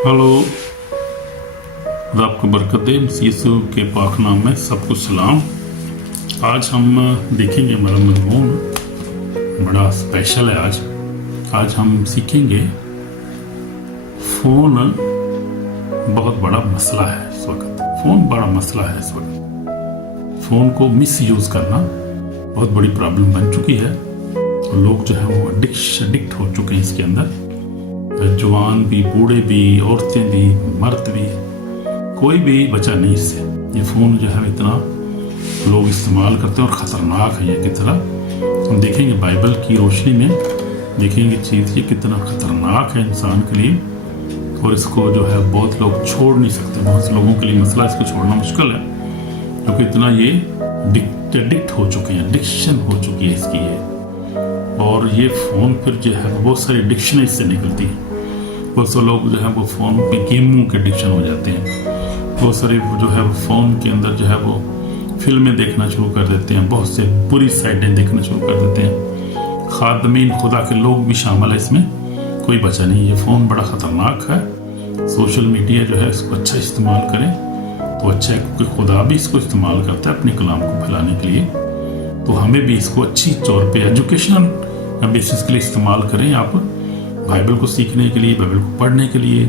Hello, खुदा आपको बरकत दे। यीशु के पाक नाम में सबको सलाम। आज हम देखेंगे, हमारा मज़मून बड़ा स्पेशल है। आज हम सीखेंगे फ़ोन बहुत बड़ा मसला है इस वक्त। फ़ोन बड़ा मसला है इस वक्त। फ़ोन को मिस यूज़ करना बहुत बड़ी प्रॉब्लम बन चुकी है। लोग जो है वो एडिक्ट हो चुके हैं इसके अंदर। जवान भी, बूढ़े भी, औरतें भी, मर्द भी, कोई भी बचा नहीं इससे। ये फ़ोन जो है इतना लोग इस्तेमाल करते हैं और ख़तरनाक है ये कितना। हम देखेंगे बाइबल की रोशनी में, देखेंगे चीज़ ये कितना ख़तरनाक है इंसान के लिए। और इसको जो है बहुत लोग छोड़ नहीं सकते। बहुत लोगों के लिए मसला इसको छोड़ना मुश्किल है, क्योंकि इतना ये एडिक्ट हो चुके हैं, एडिक्शन हो चुकी है इसकी ये। और ये फ़ोन फिर जो है बहुत सारी एडिक्शन इससे निकलती है। बहुत से लोग जो है वो फ़ोन पे गेमों के एडिक्शन हो जाते हैं। बहुत सारे जो है वो फ़ोन के अंदर जो है वो फिल्में देखना शुरू कर देते हैं। बहुत से बुरी साइडें देखना शुरू कर देते हैं। खादमीन खुदा के लोग भी शामिल है इसमें, कोई बचा नहीं। ये फ़ोन बड़ा ख़तरनाक है। सोशल मीडिया जो है इसको अच्छा इस्तेमाल करें तो अच्छा है, क्योंकि खुदा भी इसको इस्तेमाल करता है अपने कलाम को फैलाने के लिए। तो हमें भी इसको अच्छी तौर पे एजुकेशनल बेसिस के लिए इस्तेमाल करें। आप बाइबल को सीखने के लिए, बाइबल को पढ़ने के लिए,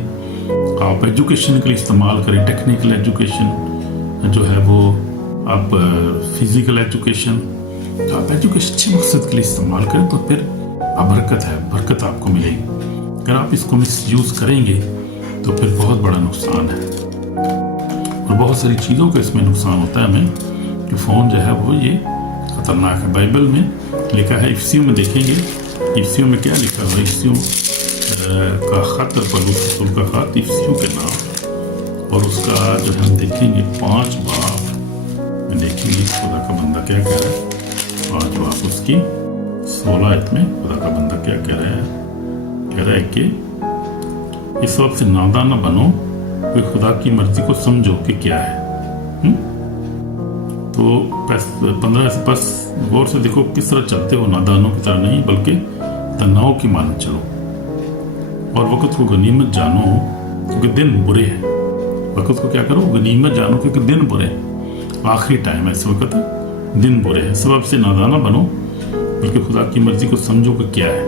आप एजुकेशन के लिए इस्तेमाल करें। टेक्निकल एजुकेशन जो है वो, आप फिजिकल एजुकेशन, तो आप एजुकेशन अच्छे मकसद के लिए इस्तेमाल करें तो फिर बरकत है, बरकत आपको मिलेगी। अगर आप इसको मिस यूज़ करेंगे तो फिर बहुत बड़ा नुकसान है। और बहुत सारी चीज़ों का इसमें नुकसान होता है हमें, कि फ़ोन जो है वो ये खतरनाक है। बाइबल में लिखा है, इफ्सियों में देखेंगे, इफ्सियों में क्या लिखा है। इफ्सियों का खत, पौलुस रसूल का खत इफ्सियों के नाम, और उसका जो हम देखेंगे 5 बाब में देखेंगे खुदा का बंदा क्या कह रहा है। 5 बाब उसकी 16 आयत में खुदा का बंदा क्या कह रहा है। कह रहा है कि इस वक्त से नादान न बनो, कोई खुदा की मर्जी को समझो कि क्या है। तो 15 से बस गौर से देखो किस तरह चलते हो, नादानों की तरह नहीं बल्कि तनाव की मानद चलो। और वक़्त को गनीमत जानो क्योंकि दिन बुरे हैं। वक़्त को क्या करो, गनीमत जानो क्योंकि दिन बुरे हैं। आखिरी टाइम है इस वक्त, दिन बुरे हैं। सबब से नादाना बनो बल्कि खुदा की मर्जी को समझो कि क्या है।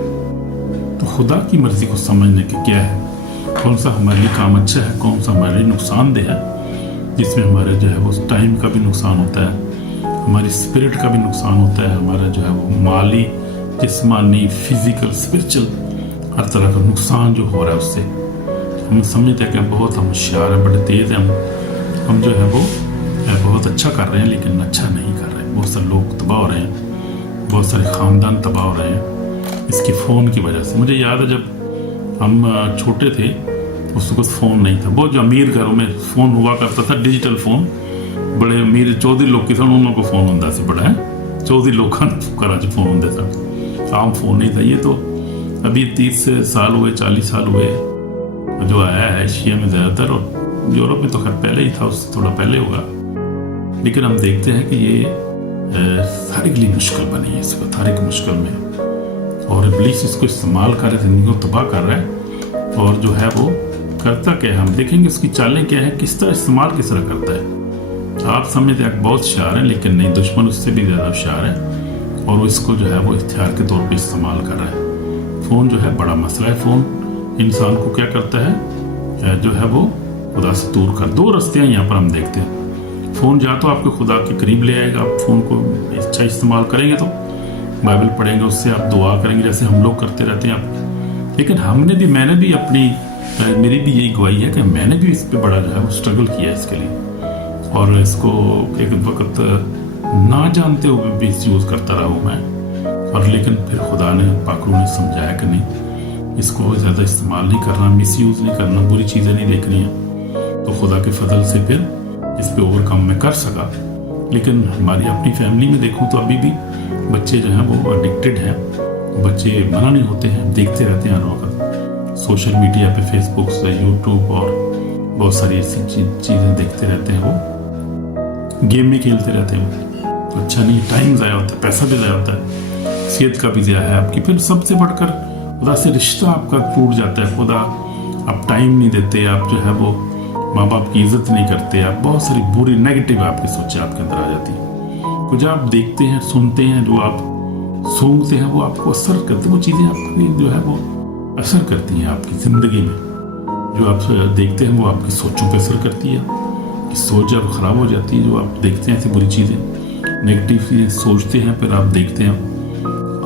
तो खुदा की मर्जी को समझने के क्या है, कौन सा हमारे लिए काम अच्छा है, कौन सा हमारे लिए नुकसानदेह है, जिसमें हमारे जो है वो टाइम का भी नुकसान होता है, हमारी स्पिरिट का भी नुकसान होता है, हमारा जो है वो माली, जिस्मानी, फिजिकल, स्पिरिचुअल हर तरह का नुकसान जो हो रहा है उससे। हम समझते हैं कि बहुत हम होशियार हैं, बड़े तेज़ हैं, हम जो है वो बहुत अच्छा कर रहे हैं, लेकिन अच्छा नहीं कर रहे हैं। बहुत सारे लोग तबाह हो रहे हैं, बहुत सारे ख़ानदान तबाह हो रहे हैं इसकी फ़ोन की वजह से। मुझे याद है जब हम छोटे थे उस वक्त फ़ोन नहीं था। बहुत जो अमीर घरों में फ़ोन हुआ करता था, डिजिटल फ़ोन। बड़े अमीर चौधरी लोग के उन्होंने को फ़ोन होता से बड़ा है, चौधरी लोग का घर फ़ोन होता था, आम फ़ोन नहीं था। ये तो अभी 30 साल हुए, 40 साल हुए जो आया है एशिया में ज़्यादातर, और यूरोप में तो खैर पहले ही था, उससे थोड़ा पहले होगा। लेकिन हम देखते हैं कि ये हर एक लिए मुश्किल बनी है इस वक्त, हर एक मुश्किल में। और इब्लीस इसको इस्तेमाल कर रहे, ज़िंदगी को तबाह कर रहा है। और जो है वो करता क्या है, हम देखेंगे उसकी चालें क्या है, किस तरह इस्तेमाल किस तरह करता है। आप समझते हैं बहुत होशियार है, लेकिन नहीं, दुश्मन उससे भी ज़्यादा होशियार है और वो इसको जो है वो इख्तियार के तौर पे इस्तेमाल कर रहा है। फ़ोन जो है बड़ा मसला है। फ़ोन इंसान को क्या करता है, जो है वो खुदा से दूर कर। 2 रास्ते हैं यहाँ पर हम देखते हैं। फ़ोन या तो आपको खुदा के करीब ले आएगा, आप फ़ोन को अच्छा इस्तेमाल करेंगे तो बाइबल पढ़ेंगे, उससे आप दुआ करेंगे जैसे हम लोग करते रहते हैं आप। लेकिन मैंने भी अपनी, मेरी भी यही गवाही है कि मैंने भी इस पर बड़ा जो है वो स्ट्रगल किया इसके लिए, और इसको एक वक्त ना जानते हुए भी यूज़ करता रहा हूँ मैं। और लेकिन फिर खुदा ने, पाकरू ने समझाया कि नहीं, इसको ज़्यादा इस्तेमाल नहीं करना, मिसयूज़ नहीं करना, बुरी चीज़ें नहीं देखनी है। तो खुदा के फजल से फिर इस पर ओवरकम मैं कर सका। लेकिन हमारी अपनी फैमिली में देखूँ तो अभी भी बच्चे जो हैं वो एडिक्टेड हैं। बच्चे मना नहीं होते हैं, देखते रहते हैं हर वक्त सोशल मीडिया पे, फेसबुक से, यूट्यूब और बहुत सारी ऐसी चीज़ें देखते रहते हैं। वो गेम में खेलते रहते हैं। अच्छा नहीं, टाइम ज़ाया होता है, पैसा भी ज़ाया होता है, सेहत का भी ज़ाया है आपकी। फिर सबसे बढ़कर खुदा से रिश्ता आपका टूट जाता है। खुदा आप टाइम नहीं देते, आप जो है वो माँ बाप की इज्जत नहीं करते, आप बहुत सारी बुरी नेगेटिव आपकी सोचें आपके अंदर आ जाती है। कुछ आप देखते हैं, सुनते हैं, जो आप सूंघते हैं वो आपको असर करते, वो चीज़ें आपकी जो है वो असर करती हैं आपकी ज़िंदगी में। जो आप देखते हैं वो आपकी सोचों पर असर करती है, कि सोच जब खराब हो जाती है, जो आप देखते हैं ऐसी बुरी चीज़ें, नेगेटिव चीज़ें सोचते हैं, फिर आप देखते हैं,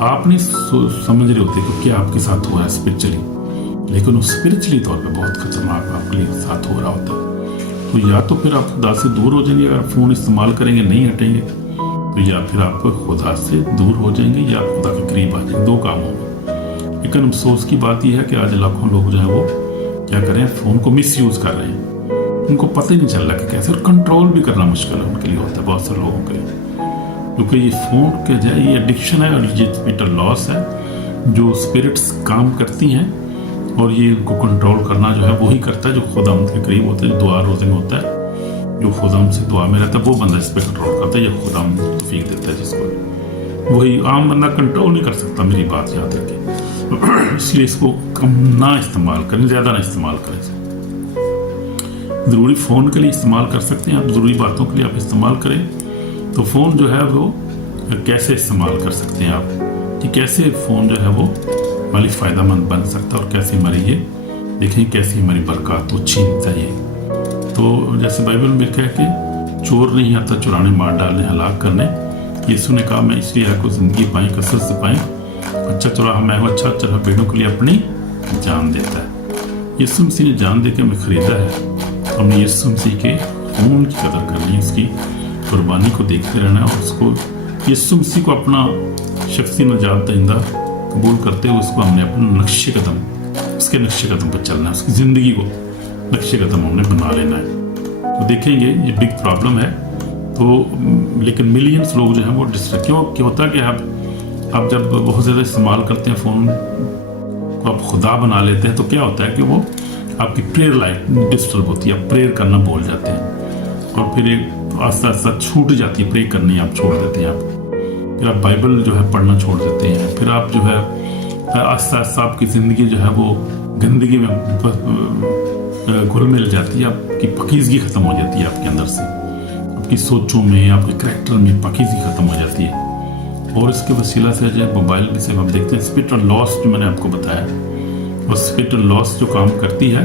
आप नहीं समझ रहे होते कि क्या आपके साथ हो रहा है स्पिरिचुअली, लेकिन वो स्पिरिचुअली तौर पे बहुत खतरनाक आपके लिए साथ हो रहा होता है। तो या तो फिर आप खुदा से दूर हो जाएंगे, अगर फ़ोन इस्तेमाल करेंगे नहीं हटेंगे, तो या फिर आप खुदा से दूर हो जाएंगे या खुदा के करीब आ जाएंगे, दो काम होंगे। लेकिन अफसोस की बात यह है कि आज लाखों लोग जो है वो क्या कर रहे हैं, फ़ोन को मिस यूज़ कर रहे हैं। उनको पता ही नहीं चल रहा कि कैसे, और कंट्रोल भी करना मुश्किल है उनके लिए होता है, बहुत सारे लोगों के लिए, क्योंकि ये फ़ोन के जो है ये एडिक्शन है और ये स्पिरिचुअल लॉस है। जो स्पिरिट्स काम करती हैं और ये इनको कंट्रोल करना जो है वही करता है जो खुदावंद के करीब होता है, जो दुआ रोज़े में होता है, जो खुदावंद से दुआ में रहता है, वो बंदा इस पर कंट्रोल करता है, ये खुदावंद तौफीक देता है जिसको। वही आम बंदा कंट्रोल नहीं कर सकता, मेरी बात याद रखें। इसलिए इसको कम ना इस्तेमाल करें, ज़्यादा ना इस्तेमाल करें। ज़रूरी फ़ोन के लिए इस्तेमाल कर सकते हैं आप, ज़रूरी बातों के लिए आप इस्तेमाल करें। तो फ़ोन जो है वो कैसे इस्तेमाल कर सकते हैं आप, कि कैसे फ़ोन जो है वो हमारी फ़ायदेमंद बन सकता है और कैसे हमारी ये देखें कैसी हमारी बरकत वो छीनता है। तो जैसे बाइबल में लिखा है कि चोर नहीं आता चुराने, मार डालने, हलाक करने। यीशु ने कहा मैं इसलिए आया को ज़िंदगी पाएँ, कसरत से पाएँ। अच्छा चुराहा मैं हूँ, अच्छा चुराहा पेड़ों के लिए अपनी जान देता है। यीशु मसीह ने जान दे के हमें ख़रीदा है। हमें यीशु मसीह के खून की कदर करनी है, उसकी कुर्बानी को देखते रहना है और उसको यीशु मसीह को अपना शख्सी नजात दहिंदा कबूल करते हुए उसको हमने अपना नक्शे कदम, उसके नक्शे कदम पर चलना है, उसकी ज़िंदगी को नक्शे कदम हमने बना लेना है। तो देखेंगे ये बिग प्रॉब्लम है। तो लेकिन मिलियंस लोग जो हैं वो डिस्ट्रैक्ट क्यों होता है कि आप जब बहुत ज़्यादा इस्तेमाल करते हैं फ़ोन को, आप खुदा बना लेते हैं, तो क्या होता है कि वो आपकी प्रेयर लाइफ डिस्टर्ब होती है, आप प्रेयर करना भूल जाते हैं और फिर एक आस्ता आस्ता छूट जाती है, प्रे करनी आप छोड़ देते हैं। आप फिर आप बाइबल जो है पढ़ना छोड़ देते हैं, फिर आप जो है आस्ता आस्ता आपकी ज़िंदगी जो है वो गंदगी में घुल मिल जाती है, आपकी पाकीज़गी ख़त्म हो जाती है आपके अंदर से, आपकी सोचों में, आपके करैक्टर में पाकीज़गी ख़त्म हो जाती है। और इसके वसीला से जो मोबाइल में से हम देखते हैं स्पिरिचुअल लॉस जो मैंने आपको बताया, और स्पिरिचुअल लॉस जो काम करती है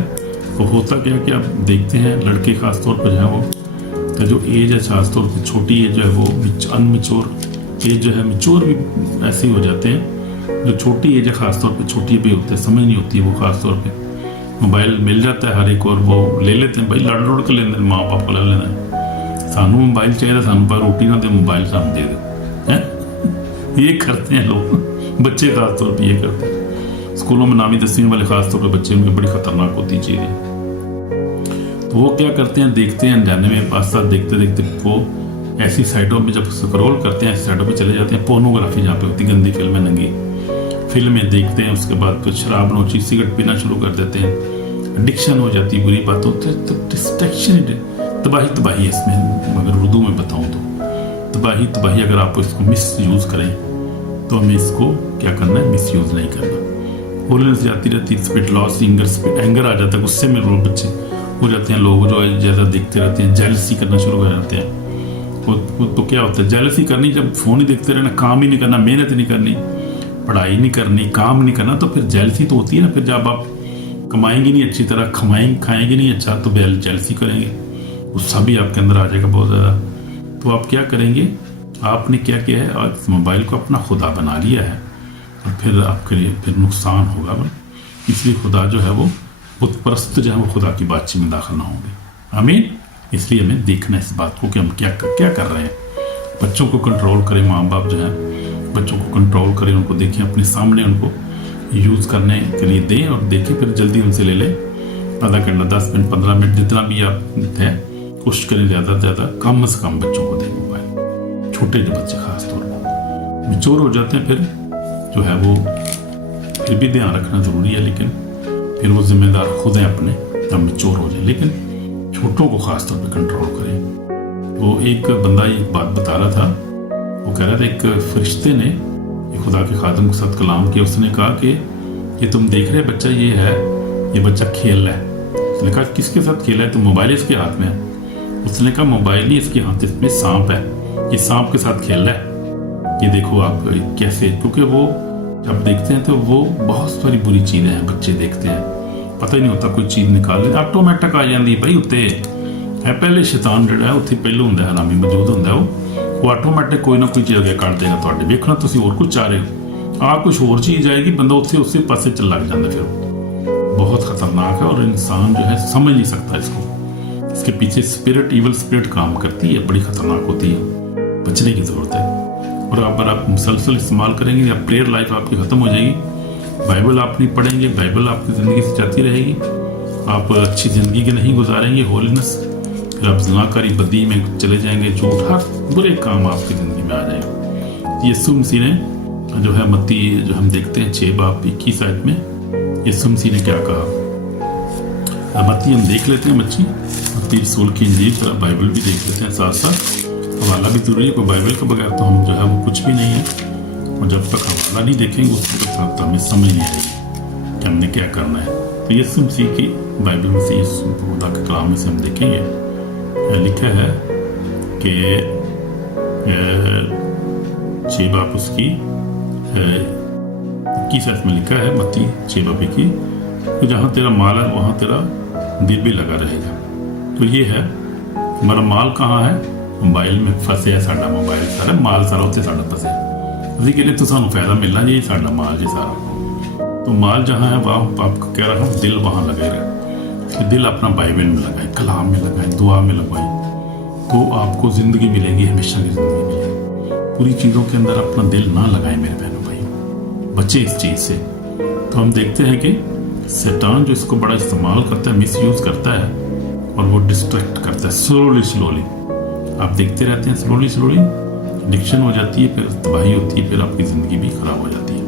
वो होता क्या है कि आप देखते हैं लड़के ख़ास तौर पर जो है वो जो एज है, खास तौर पर छोटी एज जो है वो अनमेच्योर एज जो है, मेच्योर भी ऐसे ही हो जाते हैं। जो छोटी एज है खास तौर पे, छोटी भी होते हैं, समझ नहीं होती है वो, खास तौर पे मोबाइल मिल जाता है हर एक और वो ले लेते हैं। भाई लड़ के लेते हैं, माँ बाप को ले लेना है, सानू मोबाइल चाहिए, सानू पर रोटी ना दे, मोबाइल सानू दे दे, ये करते हैं लोग, बच्चे खास तौर पर ये करते हैं। स्कूलों में 9वीं 10वीं वाले खास तौर पर बच्चे, उनकी बड़ी खतरनाक होती चीज़ें। तो वो क्या करते हैं, देखते हैं अनजाने में, पास साथ देखते देखते वो ऐसी साइटों में जब स्क्रॉल करते हैं, ऐसी साइटों पे चले जाते हैं, पोर्नोग्राफी जहाँ पे होती, गंदी फिल्में, नंगी फिल्में देखते हैं। उसके बाद तो शराब नोची, सिगरेट पीना शुरू कर देते हैं, एडिक्शन हो जाती है, बुरी बातों तो डिस्ट्रैक्शन, तबाही है इसमें। अगर उर्दू में बताऊँ तो तबाही। अगर आप इसको मिस यूज़ करें तो हमें इसको क्या करना है, मिस यूज़ नहीं करना। होलीनेस जाती रहती है, स्पिरिट लॉस, एंगर आ जाता है, गुस्से में लोग बच्चे हो जाते हैं, लोग जो है ज़्यादा देखते रहते हैं, जेलसी करना शुरू कर जाते हैं। वो तो क्या होता है, जेलसी करनी, जब फ़ोन ही देखते रहना, काम ही नहीं करना, मेहनत नहीं करनी, पढ़ाई नहीं करनी, काम नहीं करना, तो फिर जेलसी तो होती है ना। फिर जब आप कमाएंगे नहीं अच्छी तरह, खाएंगे नहीं अच्छा, तो जेलसी करेंगे, गुस्सा भी आपके अंदर आ जाएगा बहुत ज़्यादा। तो आप क्या करेंगे, आपने क्या किया है, और मोबाइल को अपना खुदा बना लिया है, और फिर आपके लिए फिर नुकसान होगा। इसलिए खुदा जो है वो बुत परस्त जो है वो खुदा की बातचीत में दाखिल ना होंगे। आमीन। इसलिए हमें देखना इस बात को कि हम क्या कर रहे हैं। बच्चों को कंट्रोल करें, माँ बाप जो है बच्चों को कंट्रोल करें, उनको देखें अपने सामने, उनको यूज़ करने के लिए दें और देखें, फिर जल्दी उनसे ले लें। आधा घंटा, 10 मिनट, 15 मिनट, जितना भी आप है, कोशिश करें ज़्यादा से ज़्यादा कम से कम बच्चों को दें मोबाइल। छोटे जो बच्चे खास तौर पर मेच्योर हो जाते हैं, फिर जो है वो फिर भी ध्यान रखना ज़रूरी है, लेकिन फिर वो जिम्मेदार खुद हैं अपने, जब मेच्योर हो जाए। लेकिन छोटों को खास तौर पे कंट्रोल करें। तो एक बंदा एक बात बता रहा था, वो कह रहा था एक फरिश्ते ने खुदा के खादिम के साथ कलाम किया। उसने कहा कि ये तुम देख रहे बच्चा, ये है ये बच्चा खेल रहा है। उसने कहा किसके साथ खेला है? तो मोबाइल इसके हाथ में है। उसने कहा मोबाइल ही इसके हाथ, इसमें सांप है, ये सांप के साथ खेल रहा है। ये देखो आप कैसे, क्योंकि वो जब देखते हैं तो वो बहुत सारी बुरी चीज़ें हैं बच्चे देखते हैं, पता ही नहीं होता कोई चीज़ निकाल ले ऑटोमैटिक आ जाती भाई उत्ते है। पहले शैतान जिहड़ा है उत्थे पहले हुंदा है, हरामी मौजूद हुंदा है, वो ऑटोमैटिक कोई ना कोई चीज़ अगे कर देगा तुहाडे। वेखना तुसीं होर कुछ चाह रहे हो, आ कुछ होर चीज़ आएगी, बंदा उत्थे उसी पासे चल लग जाता। फिर बहुत खतरनाक है और इंसान जो है समझ नहीं सकता इसको। इसके पीछे स्पिरिट, इवल स्पिरिट काम करती है, बड़ी खतरनाक होती है, बचने की ज़रूरत है। और अगर आप मुसलसल इस्तेमाल करेंगे या प्रेयर लाइफ आपकी ख़त्म हो जाएगी, बाइबल आप नहीं पढ़ेंगे, बाइबल आपकी ज़िंदगी से जाती रहेगी, आप अच्छी ज़िंदगी के नहीं गुजारेंगे, होलीनेस, फिर आप ज़िनाकारी बदी में चले जाएंगे, झूठ, हर बुरे काम आपकी ज़िंदगी में आ जाएंगे। यीशु मसीह ने जो है मत्ती जो हम देखते हैं 6 बाब 21 आयत में यीशु मसीह ने क्या कहा। मत्ती हम देख लेते हैं बच्ची, मत्ती रसूल की इंजील, फिर बाइबल भी देख लेते हैं साथ साथ। हवाला भी जरूरी है, कोई बाइबल के बगैर तो हम जो है वो कुछ भी नहीं है। और जब तक हवाला नहीं देखेंगे उस वक्त तो हमें समझ नहीं आएगी कि हमने क्या करना है। तो यीशु मसीह की बाइबल में से खुदा के कलाम में से हम देखेंगे, लिखा है कि 6 बाब उसकी 21 आयत में लिखा है, मत्ती 6 बाब की, तो जहाँ तेरा माल है वहाँ तेरा दिल भी लगा रहेगा। तो ये है हमारा माल कहाँ है? मोबाइल में फसे है साडा मोबाइल, सारा माल सारा उत्ते साडा फसे। अभी के लिए तो सानू फायदा मिलना जी, साडा माल जी सारा। तो माल जहाँ है वहाँ आपको कह रहा हूँ दिल वहाँ लगे रहे। दिल अपना बाइबल में लगाए, कलाम में लगाए, दुआ में लगाए, तो आपको ज़िंदगी मिलेगी, हमेशा की ज़िंदगी मिलेगी। पूरी चीज़ों के अंदर अपना दिल ना लगाए मेरे बहनों भाई, बचे इस चीज़ से। तो हम देखते हैं कि शैतान जो इसको बड़ा इस्तेमाल करता है, मिस यूज़ करता है, और वो डिस्ट्रैक्ट करता है स्लोली। आप देखते रहते हैं, स्लोली एडिक्शन हो जाती है, फिर तबाही होती है, फिर आपकी ज़िंदगी भी खराब हो जाती है।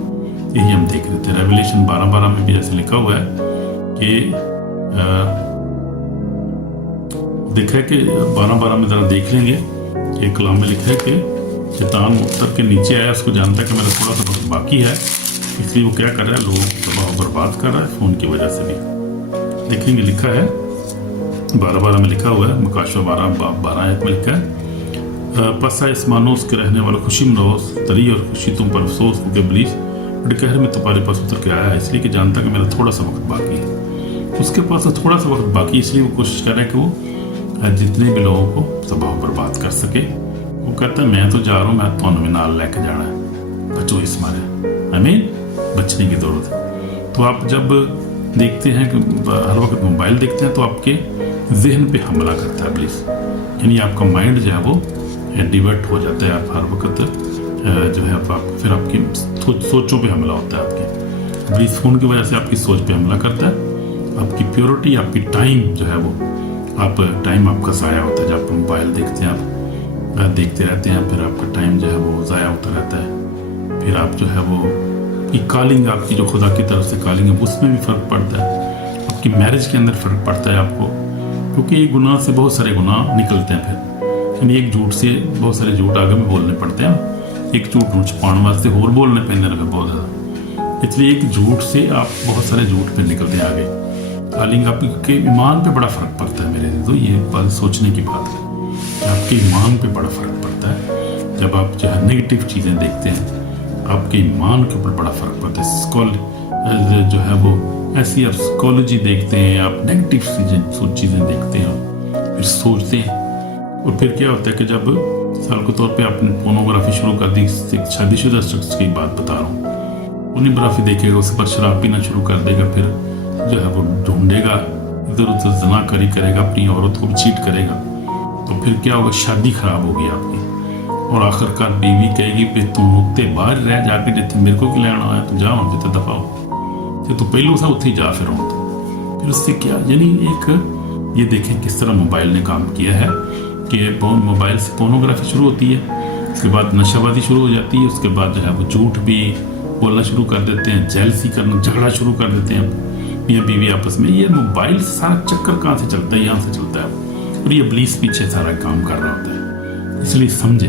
यही हम देख रहे थे। रेवलेशन 12:12 में भी जैसे लिखा हुआ है कि देखा है कि 12:12 में ज़रा देख लेंगे, एक कलाम में लिखा है कि शैतान उतर के नीचे आया, उसको जानता है कि मेरा थोड़ा सा वक्त बाकी है, इसलिए वो क्या कर रहा है, लोग तबाह बर्बाद कर रहा है फ़ोन की वजह से भी। देखेंगे लिखा है 12:12 में लिखा हुआ है, मुकाशवा 12 आयत में लिखा है, पसा आसमानों उसके रहने वाला खुशी मनाओ, तरी और खुशी तुम पर अफसोस, क्योंकि इब्लीस बड़े कहर में तुम्हारे पास उतर के आया है, इसलिए कि जानता कि मेरा थोड़ा सा वक्त बाकी है। उसके पास थोड़ा सा वक्त बाकी, इसलिए वो कोशिश कर रहा है कि वो जितने भी लोगों को तबाह बर्बाद कर सके। वो कहता है मैं तो जा रहा हूँ, मैं तो भी नाल लेके जाना है, बचो इस मारे, हमें बचने की जरूरत है। तो आप जब देखते हैं कि हर वक्त मोबाइल देखते हैं तो आपके जहन पे हमला करता है इब्लीस, यानी आपका माइंड जो है वो डिवर्ट हो जाता है। आप हर वक्त जो है आप फिर आपकी सोचों पे हमला होता है आपके। इब्लीस फ़ोन की वजह से आपकी सोच पे हमला करता है, आपकी प्योरिटी, आपकी टाइम जो है वो टाइम आपका ज़ाया होता है। जब आप मोबाइल देखते हैं, आप देखते रहते हैं, फिर आपका टाइम जो है वो ज़ाया होता रहता है। फिर आप जो है वो कॉलिंग आपकी जो खुदा की तरफ से कॉलिंग है उसमें भी फ़र्क पड़ता है, आपकी मैरिज के अंदर फ़र्क पड़ता है आपको, क्योंकि एक गुनाह से बहुत सारे गुनाह निकलते हैं। फिर यानी एक झूठ से बहुत सारे झूठ आगे में बोलने पड़ते हैं, एक झूठ छुपाने वास्ते और बोलने पैंदे रहे बहुत ज़्यादा, इसलिए एक झूठ से आप बहुत सारे झूठ पे निकलते हैं आगे। कॉलिंग आपके ईमान पे बड़ा फ़र्क पड़ता है मेरे, तो ये बात सोचने की बात है, आपके ईमान पे बड़ा फ़र्क पड़ता है। जब आप जो है नेगेटिव चीज़ें देखते हैं, आपके ईमान के ऊपर बड़ा फ़र्क पड़ता है। जो है वो ऐसी आप साइकोलॉजी देखते हैं, आप नेगेटिव चीज़ें देखते हैं, फिर सोचते हैं, और फिर क्या होता है कि जब मिसाल के तौर पे आपने पोर्नोग्राफी शुरू कर दी, शादीशुदा शख्स की बात बता रहा हूँ, पोर्नोग्राफी देखेगा, उसके बाद शराब पीना शुरू कर देगा, फिर जो है वो ढूंढेगा, इधर उधर ज़नाकारी करेगा, अपनी औरत को भी चीट करेगा, तो फिर क्या होगा, शादी खराब होगी आपकी, और आखिरकार बीवी कहेगी फिर तुम उत्ते बाहर रह जाके जितने मेरे को लेना आया तो जाओ जितने दफा हो, तो पहलू सा उत्थे जा फिर उससे क्या, यानी एक ये देखें किस तरह मोबाइल ने काम किया है कि मोबाइल से पोर्नोग्राफी शुरू होती है, उसके बाद नशाबाजी शुरू हो जाती है, उसके बाद जो है वो झूठ भी बोलना शुरू कर देते हैं, जेलसी करना, झगड़ा शुरू कर देते हैं मियाँ बीवी आपस में। ये मोबाइल सारा चक्कर कहाँ से चलता है, यहाँ से चलता है, और ये इब्लीस पीछे सारा काम कर रहा होता है। इसलिए समझे,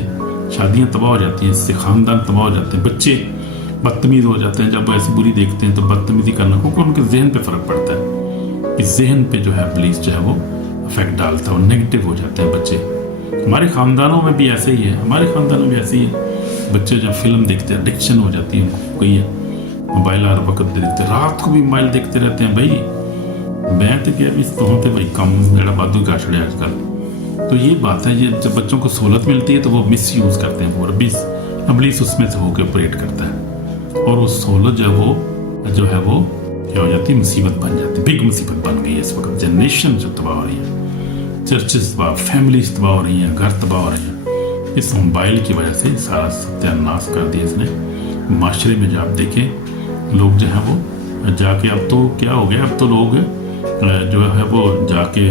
शादियाँ तबाह हो जाती हैं, इससे ख़ानदान तबाह हो जाते हैं, बच्चे बदतमीज़ हो जाते हैं, जब ऐसी बुरी देखते हैं तो बदतमीज़ी करना, क्योंकि उनके जहन पे फ़र्क पड़ता है। कि जहन पे जो है इब्लीस जो है वो इफेक्ट डालता है और नेगेटिव हो जाते हैं बच्चे। हमारे ख़ानदानों में भी ऐसे ही है, हमारे ख़ानदानों में ऐसे ही है। बच्चे जब फिल्म देखते हैं एडिक्शन हो जाती है उनको, कोई है मोबाइल हर वक्त देखते, रात को भी मोबाइल देखते रहते हैं। भाई मैं तो क्या इस तो भाई कम मेरा बादू का छड़े आजकल। तो ये बात है, ये जब बच्चों को सहूलत मिलती है तो वो मिस यूज़ करते हैं, वो इब्लीस उसमें से होकर ऑपरेट करता है और वो सहूलत जो है वो क्या हो जाती है, मुसीबत बन जाती है। बिग मुसीबत बन गई है इस वक्त। जनरेशन जो तबाह हो रही है, चर्चेस तबाह, फैमिलीज तबाह हो रही हैं, घर तबाह हो रहे हैं, इस मोबाइल की वजह से सारा सत्यानाश कर दिया इसने। माशरे में जब आप देखें लोग जो है वो जाके, अब तो क्या हो गया, अब तो लोग जो है वो जाके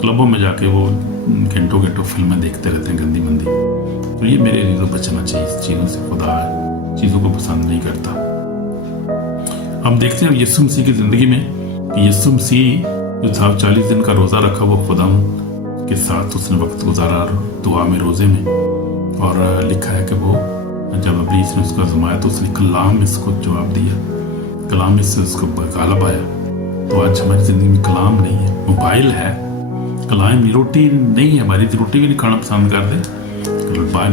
क्लबों में जाके वो घंटों घंटों फिल्में देखते रहते हैं गंदी मंदी। तो ये मेरे लिए तो बचना चाहिए इस चीज़ों से। खुदा चीज़ों को पसंद नहीं करता। हम देखते हैं यीशु मसीह की ज़िंदगी में, यीशु मसीह जो था 40 दिन का रोज़ा रखा, वो खुदा के साथ उसने वक्त गुजारा दुआ में, रोज़े में। और लिखा है कि वो जब इब्लीस ने उसको आजमाया तो उसने कलाम इसको जवाब दिया, कलाम इससे उसको गालब आया। तो आज हमारी ज़िंदगी में कलाम नहीं है, मोबाइल है, कलाम रोटी नहीं है, हमारी रोटी भी नहीं खाना पसंद करते,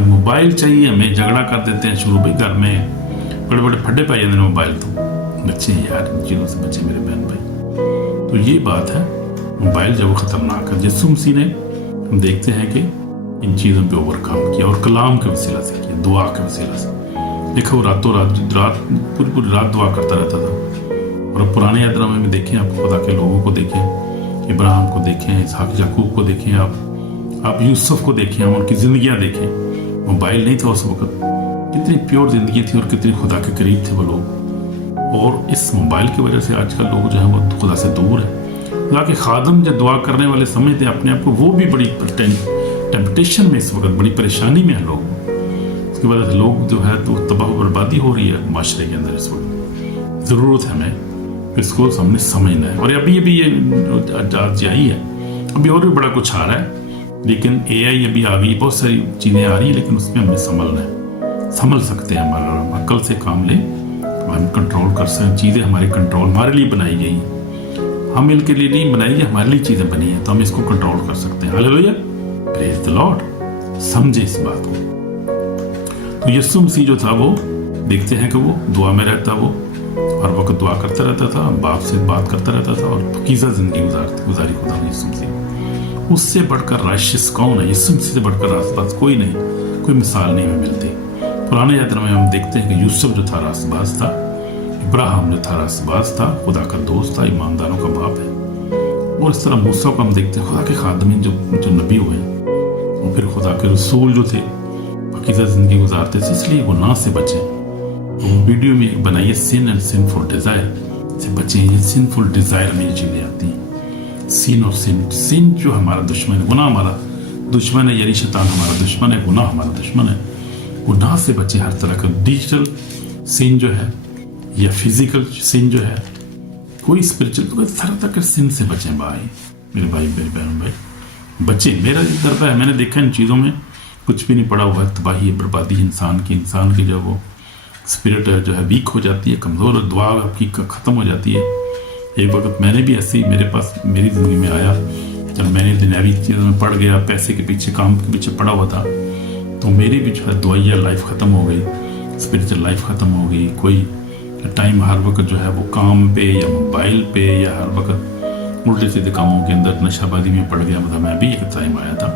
मोबाइल चाहिए हमें, झगड़ा कर देते हैं शुरू में, घर में बड़े बड़े फड्डे पाए जाते हैं मोबाइल। तो बच्चे यार इन चीज़ों से बच्चे मेरे बहन भाई। तो ये बात है, मोबाइल जो खतरनाक है। यीशु मसीह ने हम देखते हैं कि इन चीज़ों पे ओवरकम किया और कलाम के वसीला से किया, दुआ के वसीला से। देखो रातों रात पूरी रात दुआ करता रहता था। और पुराने यात्रानामे में देखें आप, खुदा के लोगों को देखें, इब्राहिम को देखें, इसहाक याकूब को देखें, आप यूसुफ को देखें, उनकी ज़िंदगियाँ देखें। मोबाइल नहीं था उस वक्त, कितनी प्योर ज़िंदगी थी और कितनी खुदा के करीब थे वो लोग। और इस मोबाइल की वजह से आजकल लोग जो है वो खुदा से दूर है। खुदा के खादम जो दुआ करने वाले समझते अपने आप को, वो भी बड़ी टेम्पटेशन में इस वक्त, बड़ी परेशानी में है लोग। उसकी वजह से लोग जो है तो तबाह बर्बादी हो रही है माशरे के अंदर इस वक्त। ज़रूरत है हमें इसको हमने समझना है। और अभी ये आज आई है, अभी और भी बड़ा कुछ आ रहा है, लेकिन AI अभी आ गई, बहुत सारी चीज़ें आ रही हैं, लेकिन उसमें हमें संभलना है, संभल सकते हैं। हमारा अक्ल से काम ले, हम कंट्रोल कर सकते हैं। चीज़ें हमारे कंट्रोल, हमारे लिए बनाई गई, हम इनके लिए नहीं बनाई है, हमारे लिए चीज़ें बनी है, तो हम इसको कंट्रोल कर सकते हैं। Hallelujah, praise the Lord. समझे इस बात को। तो यीशु मसीह जो था वो देखते हैं कि वो दुआ में रहता, वो हर वक्त दुआ करता रहता था, बाप से बात करता रहता था और पकीज़ा जिंदगी गुजारी खुदा ने यीशु मसीह। उससे बढ़कर राशिस कौन है? यीशु मसीह से बढ़कर रासबाज कोई नहीं, कोई मिसाल नहीं हमें मिलती। पुराने यात्रा में हम देखते हैं कि यूसुफ जो था रासबाज था, इब्राहिम जो था रासबाज था, खुदा का दोस्त था, ईमानदारों का बाप है। और इस तरह मूसा को हम देखते हैं, खुदा के खादमी जो नबी हुए, और फिर खुदा के रसूल जो थे पकीज़ा जिंदगी गुजारते थे, इसलिए गुनाह से बचे। तो वीडियो में बनाइए सिन एंड सिनफुल डिजायर से बचे। ये सिनफुल डिजायर में ये चीजें आती हैं, सिन और सिन जो हमारा दुश्मन है, गुनाह हमारा दुश्मन है, यानी शैतान हमारा दुश्मन है, गुनाह हमारा दुश्मन है। गुनाह से बचे, हर तरह का डिजिटल सिन जो है या फिजिकल सिन जो है, कोई स्पिरिचुअल, तो हर तरह के सिन से बचे भाई, मेरे भाई, मेरे बहन भाई, बचे। मेरा ये तजर्बा है, मैंने देखा इन चीज़ों में कुछ भी नहीं पड़ा हुआ है। तबाही बर्बादी इंसान की जो वो स्पिरिट जो है वीक हो जाती है, कमज़ोर, दुआ आपकी ख़त्म हो जाती है। एक वक्त मैंने भी ऐसे ही, मेरे पास मेरी ज़िंदगी में आया, जब मैंने दुनियावी चीज़ों में पड़ गया, पैसे के पीछे, काम के पीछे पड़ा हुआ था, तो मेरी भी जो है दुआया लाइफ ख़त्म हो गई, स्पिरिचुअल लाइफ ख़त्म हो गई। कोई टाइम हर वक्त जो है वो काम पे या मोबाइल पे या हर वक्त उल्टे सीधे कामों के अंदर नशाबादी में पड़ गया। मतलब मैं भी एक टाइम आया था,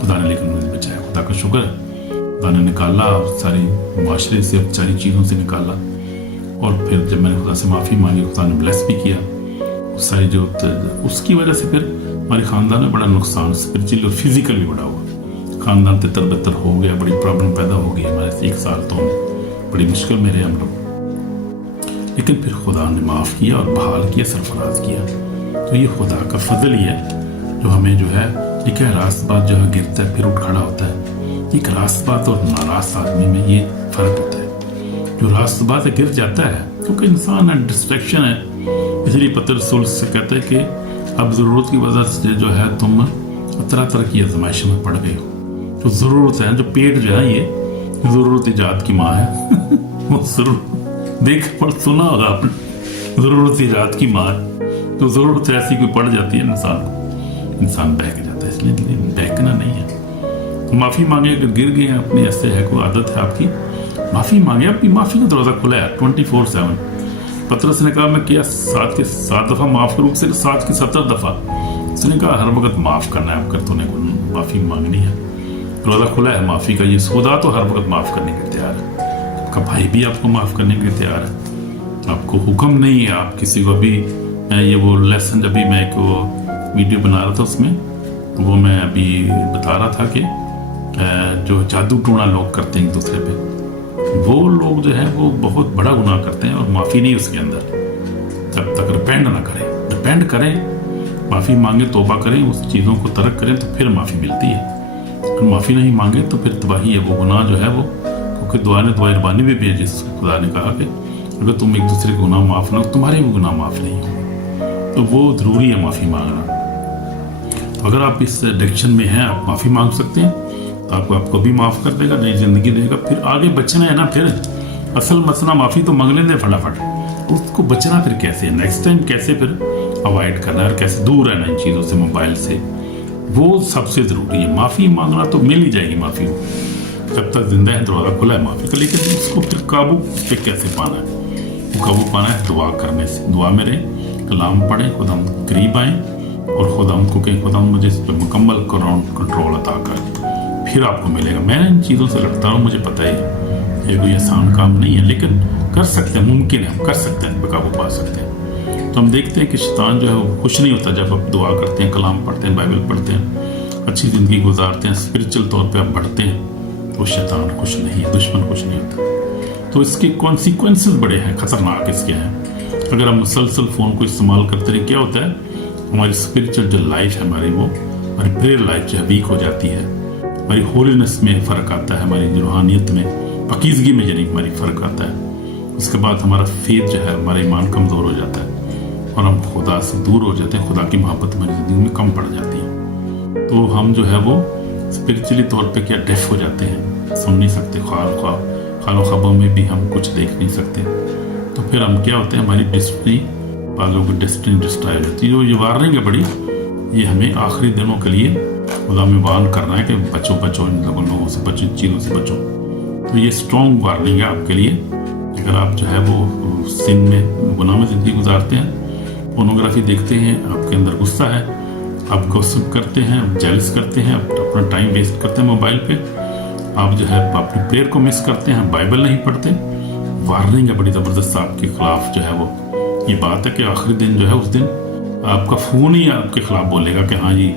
खुदा ने लेकिन मुझे बचाया, खुदा का शुक्र है। खुदा ने निकाला, सारी माशरे से, सारी चीज़ों से निकाला। और फिर जब मैंने खुदा से माफ़ी मांगी, खुदा ने ब्लेस भी किया। उस सारी जो उसकी वजह से फिर हमारे ख़ानदान में बड़ा नुकसान, स्पिरिचुअल और फिजिकल भी बड़ा हुआ। ख़ानदान तितर बितर हो गया, बड़ी प्रॉब्लम पैदा हो गई हमारे। 1 साल तो बड़ी मुश्किल में रहे हम लोग, लेकिन फिर खुदा ने माफ़ किया और बहाल किया, सरफराज किया। तो ये खुदा का फजल ही है जो हमें जो है, ठीक है, रास्तबाज जो है गिरता है फिर उठ खड़ा होता है। एक रास्तबाज और नाराज आदमी में ये फ़र्क होता है। जो रास्तबाज गिर जाता है क्योंकि इंसान है, डिस्ट्रैक्शन है, इसलिए पत्र रसूल से कहता है कि अब ज़रूरत की वजह से जो है तुम तरह तरह की आजमाइश में पड़ गए हो। जो ज़रूरत है, जो पेट जो है, ये ज़रूरत ईजाद की माँ है। वो ज़रूर देख पर सुना होगा आपने, ज़रूरत ईजाद की माँ है। तो ज़रूरत ऐसी कोई पड़ जाती है इंसान को, इंसान बहक जाता है। इसलिए बहकना नहीं है। तो माफ़ी मांगे, अगर गिर गए हैं अपने, ऐसे है कोई आदत है आपकी, माफ़ी मांगे। आपकी माफ़ी का दरवाज़ा खुला है 24/7। पतरस ने कहा मैं क्या 7 के 7 दफ़ा माफ़ करूँ, सिर्फ 7 की 70 दफ़ा। उसने कहा हर वक्त माफ़ करना है, आपका तूने माफ़ी मांगनी है, दरवाज़ा खुला है माफ़ी का। ये खुदा तो हर वक्त माफ़ करने के तैयार है, आपका भाई भी आपको माफ़ करने के लिए तैयार है। आपको हुक्म नहीं है आप किसी को। अभी मैं ये वो लेसन, अभी मैं एक वीडियो बना रहा था, उसमें वो मैं अभी बता रहा था कि जो जादू टोना लोग करते हैं एक दूसरे पे, वो लोग जो है वो बहुत बड़ा गुनाह करते हैं और माफ़ी नहीं उसके अंदर। जब तक रिपेंड ना करें, रिपेंड करें, माफ़ी मांगे, तौबा करें, उस चीज़ों को तर्क करें, तो फिर माफ़ी मिलती है। अगर माफ़ी नहीं मांगे तो फिर तबाही है। वो गुनाह जो है वो, क्योंकि दुआ ने दुआ रबानी भी भेजी, जिस खुदा ने कहा कि अगर तुम एक दूसरे के गुनाह माफ़ ना हो, तुम्हारे भी गुनाह माफ़ नहीं होंगे। तो वो ज़रूरी है माफ़ी मांगना। तो अगर आप इस डायरेक्शन में हैं, आप माफ़ी मांग सकते हैं, तो आपको भी माफ़ कर देगा, नई ज़िंदगी देगा। फिर आगे बचना है ना, फिर असल मसला माफ़ी तो मांग लेते फटाफट, उसको बचना फिर कैसे, नेक्स्ट टाइम कैसे फिर अवॉइड करना है और कैसे दूर रहना इन चीज़ों से, मोबाइल से, वो सबसे ज़रूरी है। माफ़ी मांगना तो मिल ही जाएगी माफ़ी, जब तक जिंदा है दरवाज़ा खुला है माफ़ी का। लेकिन उसको फिर काबू पे कैसे पाना है, वो काबू पाना है दुआ करने से। दुआ में रहें, कलाम पढ़ें, खुदा हम करीब आएँ और खुदा हमको कहें खुदा मुझे इस पर मुकम्मल कंट्रोल अता कर, फिर आपको मिलेगा। मैं इन चीज़ों से लड़ता हूँ, मुझे पता है ये कोई आसान काम नहीं है, लेकिन कर सकते हैं, मुमकिन है, हम कर सकते हैं, बेकाबू पा सकते हैं। तो हम देखते हैं कि शैतान जो है वो खुश नहीं होता जब आप दुआ करते हैं, कलाम पढ़ते हैं, बाइबल पढ़ते हैं, अच्छी ज़िंदगी गुजारते हैं, स्पिरिचुअल तौर पे आप बढ़ते हैं, तो शैतान खुश नहीं है, दुश्मन खुश नहीं होता। तो इसके कॉन्सिक्वेंसेस बड़े हैं, ख़तरनाक इसके हैं। अगर हम मुसलसल फ़ोन को इस्तेमाल करते रहे, क्या होता है, हमारी स्पिरिचुअल जो लाइफ है हमारी, वो हमारी प्रेयर लाइफ जो है वीक हो जाती है, हमारी होलीनेस में फ़र्क आता है, हमारी रूहानियत में, पकीज़गी में यानी हमारी फ़र्क आता है। उसके बाद हमारा फेथ जो है, हमारा ईमान कमज़ोर हो जाता है और हम खुदा से दूर हो जाते हैं, खुदा की मोहब्बत हमारी ज़िंदगी में कम पड़ जाती है। तो हम जो है वो स्पिरिचुअली तौर पे क्या डेफ हो जाते हैं, सुन नहीं सकते, ख्वालो ख्वाबों में भी हम कुछ देख नहीं सकते। तो फिर हम क्या होते हैं, हमारी डेस्टिनी, बालों की डेस्टिनी डिस्ट्रॉय हो जाती है। जो ये वार्निंग है बड़ी, ये हमें आखिरी दिनों के लिए खुदा में वार्न करना है कि बचो बचो, इन लोगों से बचो, इन चीज़ों से बचो। तो ये स्ट्रॉन्ग वार्निंग है आपके लिए। अगर आप जो है वो सिन में, गुनाह में ज़िंदगी गुजारते हैं, पोर्नोग्राफी देखते हैं, आपके अंदर गुस्सा है, आप गॉसिप करते हैं, आप जेलस करते हैं, आप अपना टाइम वेस्ट करते हैं मोबाइल पे, आप जो है अपनी प्रेयर को मिस करते हैं, बाइबल नहीं पढ़ते, वार्निंग है बड़ी ज़बरदस्त आपके खिलाफ जो है वो। ये बात है कि आखिरी दिन जो है, उस दिन आपका फ़ोन ही आपके खिलाफ बोलेगा कि हाँ जी,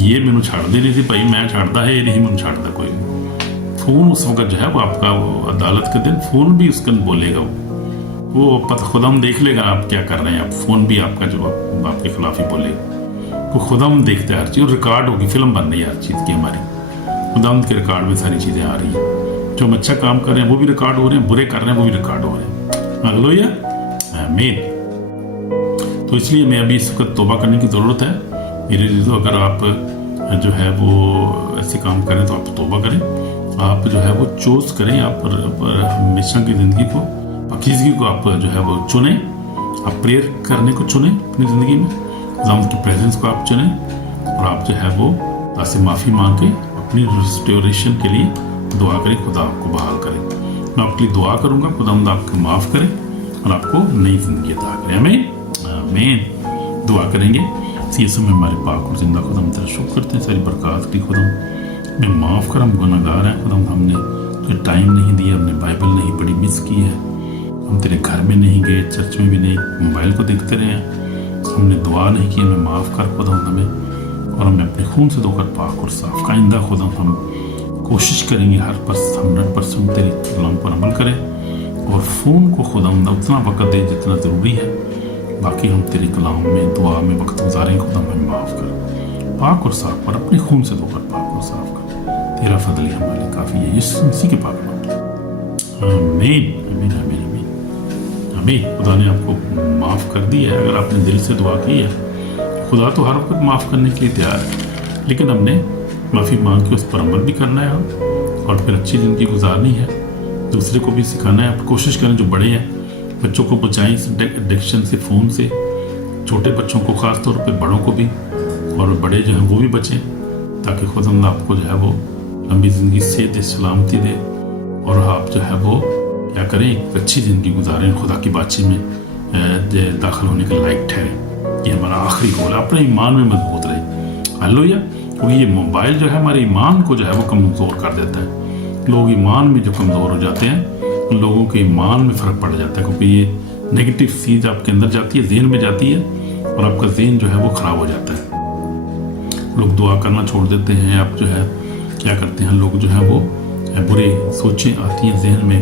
ये मैंने छाड़ दी नहीं थी भाई, मैं छाड़ता है, ये नहीं मैंने छाड़ता कोई। फ़ोन उस वक्त जो है वो आपका, वो अदालत के दिन फ़ोन भी उसका बोलेगा, वो पता खुदा हम देख लेगा आप क्या कर रहे हैं। आप फ़ोन भी आपका जो आपके खिलाफ ही बोलेगा, वो खुदा हम देखते हैं हर चीज़, रिकॉर्ड होगी, फिल्म बन रही है हर चीज़ की हमारी, खुदा के रिकॉर्ड में सारी चीज़ें आ रही हैं। जो हम अच्छा काम कर रहे हैं वो भी रिकॉर्ड हो रहे हैं, बुरे कर रहे हैं वो भी रिकॉर्ड हो रहे हैं। हालेलुया, आमीन। तो इसलिए मैं अभी इस वक्त तौबा करने की ज़रूरत है मेरे लिए। अगर आप जो है वो ऐसे काम करें तो आप तौबा करें, आप जो है वो चूज़ करें, आप हमेशा की ज़िंदगी को, पाकीज़गी को आप जो है वो चुनें, आप प्रेयर करने को चुनें अपनी ज़िंदगी में, खुदा की प्रेजेंस को आप चुनें, और आप जो है वो खुदा से माफ़ी मांग के अपनी रिस्टोरेशन के लिए दुआ करें, खुदा आपको बहाल करें। मैं आपके लिए दुआ करूँगा, खुदा आपको माफ़ करें और आपको नई ज़िंदगी अता करें। आमीन, आमीन। दुआ करेंगे। इसी समय हमारे पाक और जिंदा खुदा हम तेरा शुक्र करते हैं, सारी बरकत की खुदा मैं माफ़ कर, हम गुनहगार हैं खुदा, हमने तुझे टाइम नहीं दिया, हमने बाइबल नहीं पढ़ी, मिस की है, हम तेरे घर में नहीं गए, चर्च में भी नहीं, मोबाइल को देखते रहे हैं, हमने दुआ नहीं की, हमें माफ़ कर खुदा हमें, और हमें अपने खून से धोकर पाक और साफ। आइंदा खुदा हम कोशिश करेंगे हर 100% तेरी कलाम पर अमल करें, और फ़ोन को खुदा उतना वक़्त दें जितना ज़रूरी है, बाकी हम तेरे कलाम में, दुआ में वक्त गुजारें। खुदा हमें माफ़ कर, पाक और साफ, पर अपने खून से धोकर पाक और साफ कर। तेरा फजल ही हमारे लिए काफ़ी है, यीशु मसीह के पाक नाम। आमीन, आमीन, आमीन, आमीन, आमीन। खुदा ने आपको माफ़ कर दी है अगर आपने दिल से दुआ की है। खुदा तो हर वक्त माफ़ करने के लिए तैयार है, लेकिन हमने माफ़ी मांग के उस पर अमल भी करना है और फिर अच्छी ज़िंदगी गुजारनी है, दूसरे को भी सिखाना है। आप कोशिश करें, जो बड़े हैं बच्चों को बचाएं इस एडिक्शन से, फ़ोन से, छोटे बच्चों को ख़ास तौर पे, बड़ों को भी, और बड़े जो हैं वो भी बचें, ताकि खुदा आपको जो है वो लंबी ज़िंदगी, सेहत, सलामती दे, और आप जो है वो क्या करें, एक अच्छी ज़िंदगी गुजारें, खुदा की बातचीत में दाखिल होने के लायक ठहरें। ये हमारा आखिरी गोल है, अपने ईमान में मजबूत रहे। हालेलुया। क्योंकि ये मोबाइल जो है हमारे ईमान को जो है वो कमज़ोर कर देता है। लोग ईमान में जो कमज़ोर हो जाते हैं, उन लोगों के ईमान में फ़र्क पड़ जाता है, क्योंकि ये नेगेटिव चीज़ आपके अंदर जाती है, ज़हन में जाती है, और आपका ज़हन जो है वो ख़राब हो जाता है। लोग दुआ करना छोड़ देते हैं, आप जो है क्या करते हैं, लोग जो है वो बुरे सोचें आती हैं जहन में,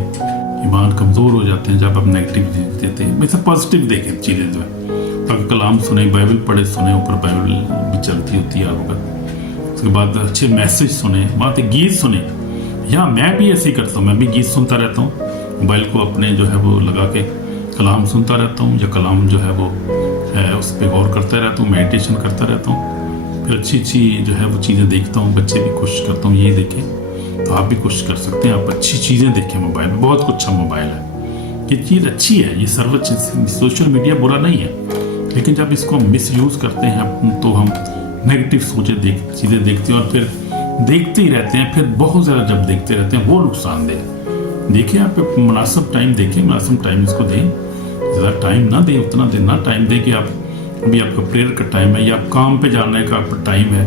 ईमान कमज़ोर हो जाते हैं जब आप नेगेटिव देते हैं। वैसे पॉजिटिव देखें चीज़ें जो है, ताकि कलाम सुने, बाइबल पढ़े, सुने, ऊपर बाइबल भी चलती होती है आपका, उसके बाद अच्छे मैसेज सुने, वहाँ से गीत सुने। या मैं भी ऐसे ही करता हूँ, मैं भी गीत सुनता रहता हूँ, मोबाइल को अपने जो है वो लगा के कलाम सुनता रहता हूँ, या कलाम जो है वो उस पर गौर करता रहता हूँ, मेडिटेशन करता रहता हूँ। फिर अच्छी अच्छी जो है वो चीज़ें देखता हूँ, बच्चे भी कोशिश करता हूँ ये देखें, तो आप भी कोशिश कर सकते हैं, आप अच्छी चीज़ें देखें। मोबाइल में बहुत अच्छा मोबाइल है, ये चीज़ अच्छी है, ये सर्व सोशल मीडिया बुरा नहीं है, लेकिन जब इसको हम मिस यूज़ करते हैं तो हम नेगेटिव चीज़ें देखते हैं, और फिर देखते ही रहते हैं, फिर बहुत ज़्यादा जब देखते रहते हैं वो नुकसानदेह। देखिए, आप मुनासिब टाइम देखें, मुनासिब टाइम इसको दें, ज़्यादा टाइम ना दें, उतना देना टाइम दें कि आप अभी आपका प्रेयर का टाइम है, या आप काम पे जाने का आपका टाइम है,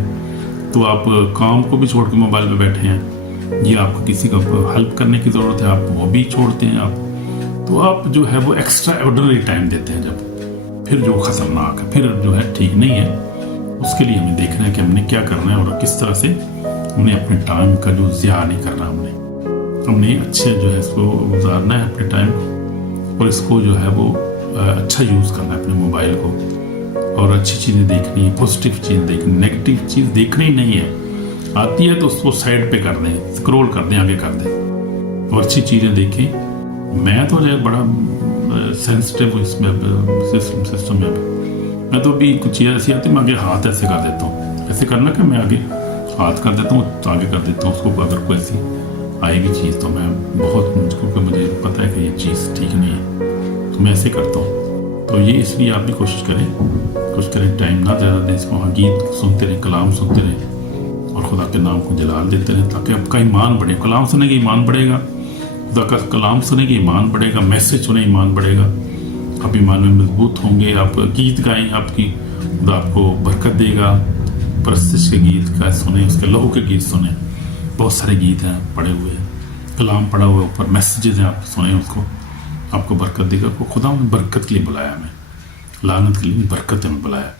तो आप काम को भी छोड़ के मोबाइल पे बैठे हैं, या आपको किसी का हेल्प करने की ज़रूरत है, आप वो भी छोड़ते हैं, आप तो आप जो है वो एक्स्ट्रा ऑर्डिनरी टाइम देते हैं, जब फिर जो ख़तरनाक है, फिर जो है ठीक नहीं है। उसके लिए हमें देखना है कि हमने क्या करना है, और किस तरह से हमने अपने टाइम का जो ज़िया नहीं करना, हमने अच्छे जो है इसको गुजारना है अपने टाइम को, और इसको जो है वो अच्छा यूज़ करना है अपने मोबाइल को, और अच्छी चीज़ें देखनी है, पॉजिटिव चीज़ देखनी, नेगेटिव चीज़ देखनी ही नहीं है। आती है तो उसको साइड पे कर दें, स्क्रॉल कर दें, आगे कर दें, और अच्छी चीज़ें देखें। मैं तो जो है बड़ा सेंसिटिव हूँ इसमें, सिस्टम में। मैं तो भी कुछ चीज़ें ऐसी आती है, मैं आगे हाथ ऐसे कर देता हूँ, ऐसे करना कि मैं आगे हाथ कर देता हूँ, आगे कर देता हूँ उसको। अगर कोई ऐसी आएगी चीज़ तो मैं बहुत, मुझे पता है कि ये चीज़ ठीक नहीं है, तो मैं ऐसे करता हूँ। तो ये इसलिए आप भी कोशिश करें टाइम ना ज़्यादा दें इसको, हाँ गीत सुनते रहें, कलाम सुनते रहें, और खुदा के नाम को जलाल देते रहें, ताकि आपका ईमान बढ़े। कलाम सुनेंगे ईमान बढ़ेगा, खुदा का कलाम सुनेंगे ईमान बढ़ेगा, मैसेज सुने ईमान बढ़ेगा, आप ईमान में मजबूत होंगे। आप गीत गाएं, आपकी खुदा आपको बरकत देगा। परस्तिश के गीत का सुने, उसके लहू के गीत सुने, बहुत सारे गीत हैं पढ़े हुए, कलाम पढ़ा हुआ, ऊपर मैसेजेस हैं, आप सुने उसको, आपको बरकत देगा। को खुदा ने बरकत के लिए बुलाया हमें, लानत के लिए बरकत में बुलाया,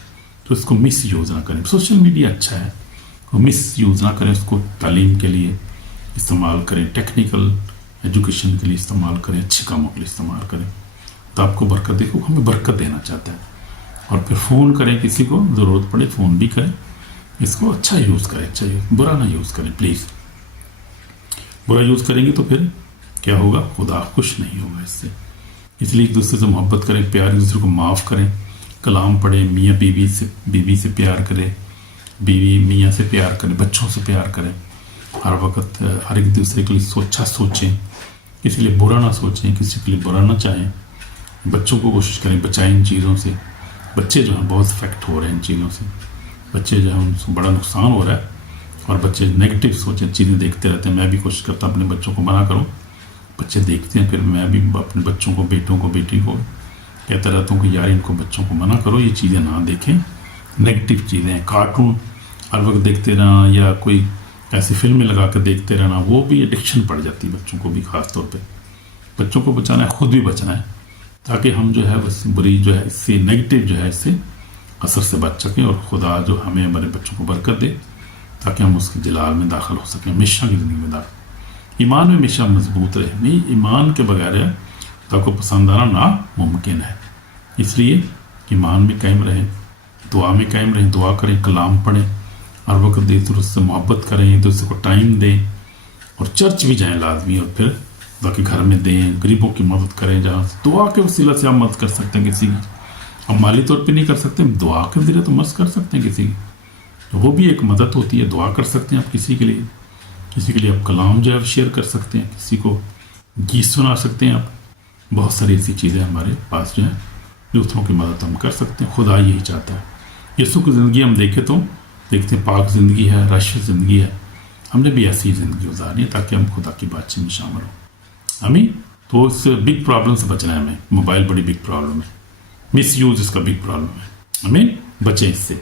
तो इसको मिस यूज़ ना करें। सोशल मीडिया अच्छा है, मिस यूज़ ना करें, उसको तालीम के लिए इस्तेमाल करें, टेक्निकल एजुकेशन के लिए इस्तेमाल करें, अच्छे कामों के लिए इस्तेमाल करें, तो आपको बरकत देखो, हमें बरकत देना चाहता है। और फिर फ़ोन करें, किसी को ज़रूरत पड़े फ़ोन भी करें, इसको अच्छा यूज़ करें, अच्छा यूज़, बुरा ना यूज़ करें प्लीज़। बुरा यूज़ करेंगे तो फिर क्या होगा, खुदा खुश नहीं होगा इससे। इसलिए एक दूसरे से मोहब्बत करें, प्यार, एक दूसरे को माफ़ करें, कलाम पढ़ें, मियाँ बीवी से प्यार करें, बीवी मियाँ से प्यार करें, बच्चों से प्यार करें, हर वक्त हर एक दूसरे के लिए अच्छा सोचें, किसी लिए बुरा ना सोचें, किसी के लिए बुरा ना चाहें। बच्चों को कोशिश करें बचाएं इन चीज़ों से। बच्चे जो हैं बहुत इफेक्ट हो रहे हैं इन चीज़ों से, बच्चे जो हैं उनको बड़ा नुकसान हो रहा है, और बच्चे नेगेटिव सोचें, चीज़ें देखते रहते हैं। मैं भी कोशिश करता हूँ अपने बच्चों को मना करूँ, बच्चे देखते हैं, फिर मैं भी अपने बच्चों को, बेटों को, बेटी को कहता रहता हूँ कि यार इनको बच्चों को मना करो, ये चीज़ें ना देखें, नेगेटिव चीज़ें, कार्टून हर वक्त देखते रहना, या कोई ऐसी फिल्में लगा कर देखते रहना, वो भी एडिक्शन पड़ जाती है बच्चों को भी। ख़ास तौर पे बच्चों को बचाना है, खुद भी बचना है, ताकि हम जो है बस बुरी जो है इससे नेगेटिव जो है इससे असर से बच सकें, और खुदा जो हमें हमारे बच्चों को बरकत दे, ताकि हम उसके जलाल में दाखिल हो सकें, हमेशा की ज़िंदगी में दाखिल। ईमान में हमेशा मजबूत रहे, नहीं ईमान के बगैर खुदा को पसंद आना नामुमकिन है। इसलिए ईमान में कायम रहें, दुआ में कायम रहें, दुआ करें, कलाम पढ़ें, हर वक्त एक दूसरे से मोहब्बत करें, एक दूसरे को टाइम दें, और चर्च भी जाएं लाजमी, और फिर बाकी घर में दें, गरीबों की मदद करें, जहाँ दुआ के वसीला से आप मदद कर सकते हैं किसी की। हम माली तौर पे नहीं कर सकते, दुआ के वसीले तो मदद कर सकते हैं किसी की, तो वो भी एक मदद होती है। दुआ कर सकते हैं आप किसी के लिए आप कलाम जो है शेयर कर सकते हैं, किसी को गीत सुना सकते हैं आप। बहुत सारी ऐसी चीज़ें हमारे पास जो है दूसरों की मदद हम कर सकते हैं। खुदा यही चाहता है। यीशु की ज़िंदगी हम देखें तो देखते हैं पाक ज़िंदगी है, रश ज़िंदगी है। हमने भी ऐसी ज़िंदगी गुजारनी है ताकि हम खुदा की बातचीत में शामिल हों। आमीन। तो इस बिग प्रॉब्लम से बचना है हमें। मोबाइल बड़ी बिग प्रॉब्लम है, मिस यूज़ इसका बिग प्रॉब्लम है। आमीन। बचें इससे।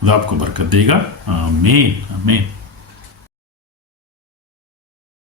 खुदा आपको बरकत देगा। आमीन आमीन।